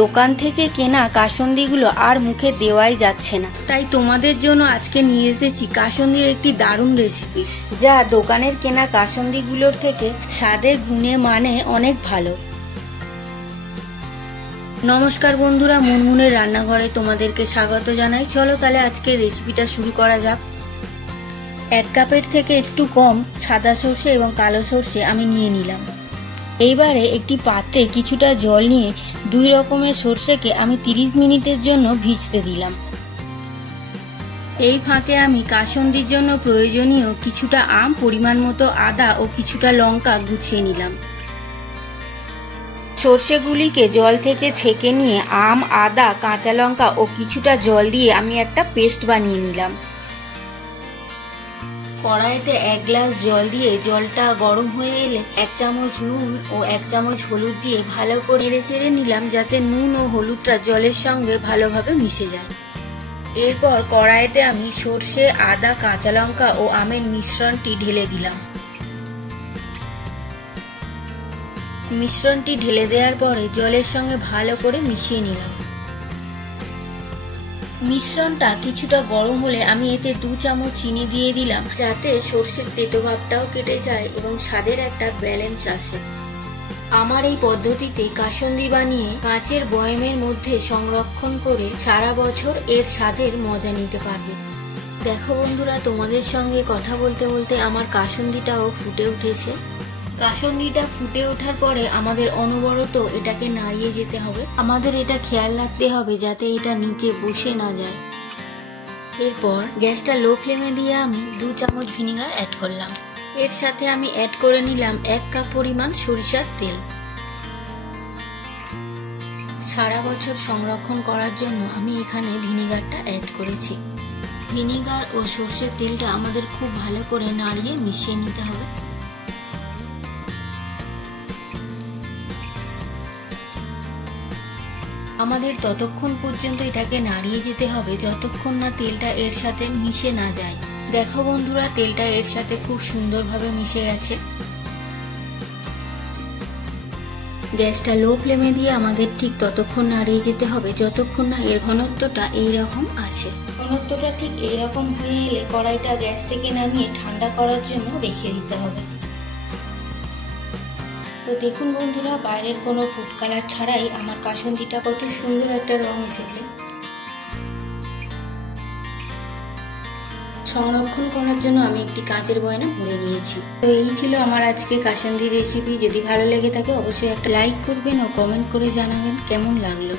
দোকান থেকে কেনা কাসুন্দিগুলো আর মুখে দেওয়াই যাচ্ছে না, তাই তোমাদের জন্য আজকে নিয়ে এসেছি কাসুন্দির একটি দারুণ রেসিপি, যা দোকানের কেনা কাসুন্দিগুলোর থেকে স্বাদে গুণে মানে অনেক ভালো। নমস্কার বন্ধুরা, মুনমুনের রান্নাঘরে তোমাদেরকে স্বাগত জানাই। চলো তাহলে আজকে রেসিপিটা শুরু করা যাক। 1 কাপের থেকে একটু কম সাদা সর্ষে এবং কালো সর্ষে আমি নিয়ে নিলাম। এইবারে একটি পাত্রে কিছুটা জল নিয়ে 2 রকমের সর্ষেকে আমি 30 মিনিটের জন্য ভিজতে দিলাম। এই ফাঁকে আমি কাসুন্দির জন্য প্রয়োজনীয় কিছুটা আম, পরিমাণ মতো আদা ও কিছুটা লঙ্কা গুছিয়ে নিলাম। সর্ষেগুলিকে জল থেকে ছেঁকে নিয়ে আম, আদা, কাঁচা লঙ্কা ও কিছুটা জল দিয়ে আমি একটা পেস্ট বানিয়ে নিলাম। কড়াইতে 1 গ্লাস জল দিয়ে জলটা গরম হয়ে এলে 1 চামচ নুন ও 1 চামচ হলুদ দিয়ে ভালো করে নেড়েচেড়ে নিলাম, যাতে নুন ও হলুদটা জলের সঙ্গে ভালোভাবে মিশে যায়। এরপর কড়াইতে আমি সর্ষে, আদা, কাঁচা লঙ্কা ও আমের মিশ্রণটি ঢেলে দিলাম। মিশ্রণটি ঢেলে দেওয়ার পরে জলের সঙ্গে ভালো করে মিশিয়ে নিলাম। মিশ্রণটা কিছুটা গরম হলে আমি এতে 2 চামচ চিনি দিয়ে দিলাম, যাতে সর্ষের তেতো ভাবটাও কেটে যায় এবং স্বাদের একটা ব্যালেন্স আসে। আমার এই পদ্ধতিতে কাসুন্দি বানিয়ে কাঁচের বয়ামের মধ্যে সংরক্ষণ করে সারা বছর এর স্বাদের মজা নিতে পারবে। দেখো বন্ধুরা, তোমাদের সঙ্গে কথা বলতে বলতে আমার কাসুন্দিটাও ফুটে উঠেছে। কাসুন্দিটা ফুটে ওঠার পরে আমাদের অনবরত এটাকে নাড়িয়ে যেতে হবে। আমাদের এটা খেয়াল রাখতে হবে যাতে এটা নিচে বসে না যায়। এরপর গ্যাসটা লো ফ্লেমে দিয়ে আমি 2 চামচ ভিনেগার অ্যাড করলাম। এর সাথে আমি অ্যাড করে নিলাম 1 কাপ পরিমাণ সরিষার তেল। সারা বছর সংরক্ষণ করার জন্য আমি এখানে ভিনেগারটা অ্যাড করেছি। ভিনেগার ও সর্ষের তেলটা আমাদের খুব ভালো করে নাড়িয়ে মিশিয়ে নিতে হবে। আমাদের ততক্ষণ পর্যন্ত এটাকে নাড়িয়ে যেতে হবে যতক্ষণ না তেলটা এর সাথে মিশে না যায়। দেখো বন্ধুরা, তেলটা এর সাথে খুব সুন্দরভাবে মিশে গেছে। গ্যাসটা লো ফ্লেমে দিয়ে আমাদের ঠিক ততক্ষণ নাড়িয়ে যেতে হবে যতক্ষণ না এর ঘনত্বটা এইরকম আসে। ঘনত্বটা ঠিক এইরকম হয়ে এলে কড়াইটা গ্যাস থেকে নামিয়ে ঠান্ডা করার জন্য রেখে দিতে হবে। তো দেখুন বন্ধুরা, বাইরের কোনো ফুড কালার ছাড়াই আমার কাসুন্দিটা কত সুন্দর একটা রং এসেছে। সংরক্ষণ করার জন্য আমি একটি কাঁচের বয়ামে ভরে নিয়েছি। তো এই ছিল আমার আজকে কাসুন্দি রেসিপি। যদি ভালো লেগে থাকে অবশ্যই একটা লাইক করবেন ও কমেন্ট করে জানাবেন কেমন লাগলো।